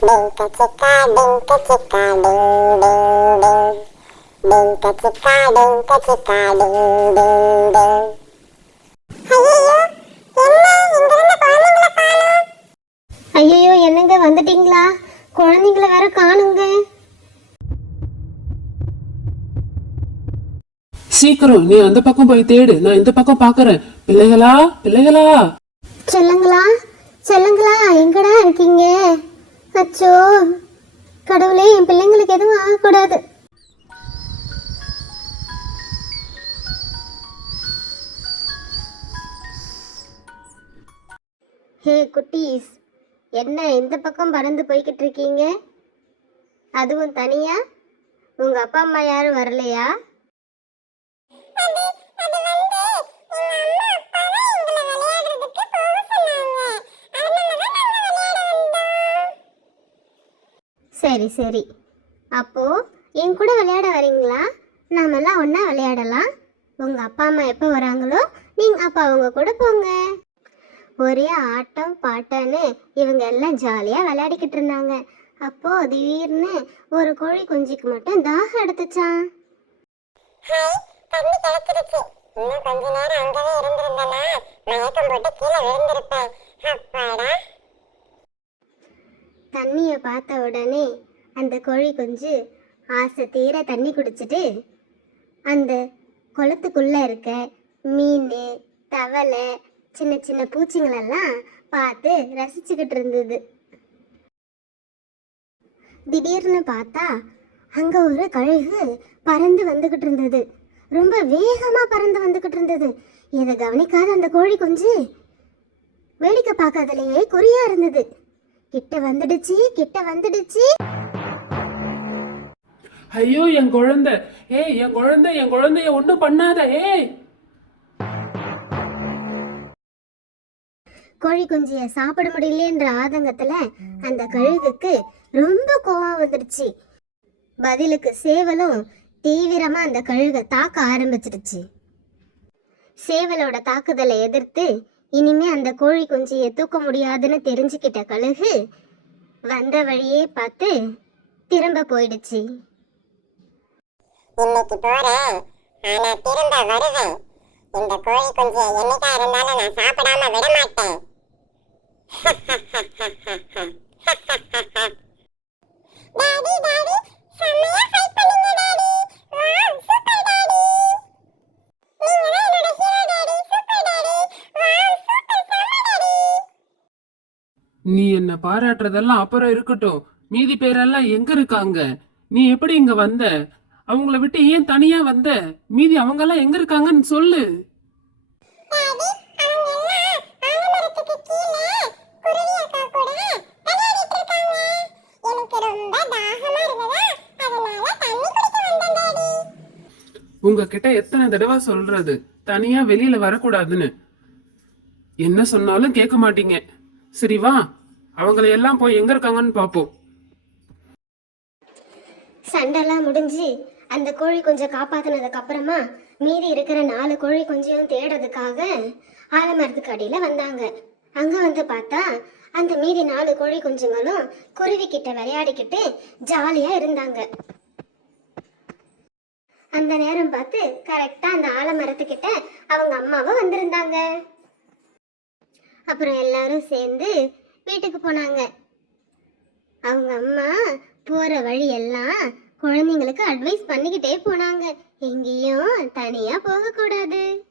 Dinka chicka, dinka chicka, ding ding ding. Dinka chicka, dinka chicka, ding ding ding. ஐயோ என்னங்க வந்துட்டீங்களா? குழந்தைங்கள வேற காணுங்க. சீக்கிரம் நீ அந்த பக்கம் போய் தேடு. நான் இந்த பக்கம் பாக்குறேன் பிள்ளைகளா பிள்ளைகளா. செல்லுங்களா? செல்லுங்களா? எங்கடா இருக்கீங்க? அச்சோ கடவுளே என் பிள்ளைங்களுக்கு எதுவும் ஆகக்கூடாது. ஹே குட்டீஸ் என்ன எந்த பக்கம் பறந்து போய்கிட்டு இருக்கீங்க? அதுவும் தனியா? உங்க அப்பா அம்மா யாரும் வரலையா? சரி சரி. அப்போது என் கூட விளையாட வரீங்களா? நாமெல்லாம் ஒன்றா விளையாடலாம். உங்கள் அப்பா அம்மா எப்போ வராங்களோ நீங்கள் அப்பா அவங்க கூட போங்க. ஒரே ஆட்டம் பாட்டன்னு இவங்க எல்லாம் ஜாலியாக விளையாடிக்கிட்டு இருந்தாங்க. அப்போ திடீர்னு ஒரு கோழி குஞ்சுக்கு மட்டும் தாகம் எடுத்துச்சான் ஹாய் தண்ணி கிடைச்சிருச்சு இன்னும் கொஞ்ச நேரம் அங்கவே இருந்திருந்தனா மயக்கம் போட்டு கீழே விழுந்திருப்பேன். அப்பாடா. தண்ணியை பார்த்த உடனே அந்த கோழி குஞ்சு ஆசை தீர தண்ணி குடிச்சிட்டு அந்த குளத்துக்குள்ள இருக்க மீன் தவளை சின்ன சின்ன பூச்சிங்களெல்லாம் பார்த்து ரசிச்சுக்கிட்டு இருந்தது. திடீர்னு பார்த்தா அங்கே ஒரு கழுகு பறந்து வந்துக்கிட்டு இருந்தது. ரொம்ப வேகமாக பறந்து வந்துக்கிட்டு இருந்தது. இதை கவனிக்காத அந்த கோழி குஞ்சு? வேடிக்கை பார்க்கறதுலயே குறியா இருந்தது. கிட்ட வந்துடுச்சு கிட்ட வந்துடுச்சு. ஐயோ என் குழந்தை. ஏய் என் குழந்தை என் குழந்தைய ஒண்ணும் பண்ணாத ஏய். கோழி குஞ்சிய சாப்பிட முடியலன்ற ஆதங்கத்துல அந்த கழுகுக்கு ரொம்ப கோவம் வந்துடுச்சு. பதிலுக்கு சேவலும் தீவிரமா அந்த கழுகை தாக்க ஆரம்பிச்சிடுச்சு. சேவலோட தாக்குதலை எதிர்த்து இனிமே அந்த கோழி குஞ்சியை தூக்க முடியாதுன்னு தெரிஞ்சுக்கிட்ட கழுகு வந்த வழியே பார்த்து திரும்ப போயிடுச்சு. இன்னைக்கு போறேன். ஆனா திரும்ப வருவேன். இந்த கோழி குஞ்சியை என்னைக்கா இருந்தாலும் நான் சாப்பிடாம விட மாட்டேன். நீ என்ன பாராட்டுறதெல்லாம் அப்புறம் இருக்கட்டும். மீதி பேரெல்லாம் எங்க இருக்காங்க? நீ எப்படி இங்க வந்த? அவங்கள விட்டு ஏன் தனியா வந்த? மீதி அவங்க எல்லாம் எங்க இருக்காங்கன்னு சொல்லு உங்ககிட்ட எத்தனை தடவை சொல்றது? தனியா வெளியில வரக்கூடாதுன்னு. என்ன சொன்னாலும் கேட்க மாட்டீங்க. சரி வா. அவங்களை எல்லாம் போய் எங்க இருக்காங்கன்னு பாப்போம் சண்டைலாம் முடிஞ்சு அந்த கோழி கொஞ்சம் காப்பாத்தினதுக்கு அப்புறமா மீதி இருக்கிற நாலு கோழி கொஞ்சம் தேடுறதுக்காக ஆலமரத்துக்கு அடியில வந்தாங்க. அங்க வந்து பார்த்தா அந்த மீதி நாலு கோழி குஞ்சுங்களும் குருவி கிட்ட விளையாடிக்கிட்டு ஜாலியா இருந்தாங்க. அந்த நேரம் பார்த்து கரெக்டா அந்த ஆலமரத்துக்கிட்ட அவங்க அம்மாவும் வந்திருந்தாங்க. அப்புறம் எல்லாரும் சேர்ந்து வீட்டுக்கு போனாங்க. அவங்க அம்மா போற வழி எல்லாம் குழந்தைங்களுக்கு அட்வைஸ் பண்ணிக்கிட்டே போனாங்க. எங்கேயும் தனியா போகக்கூடாது.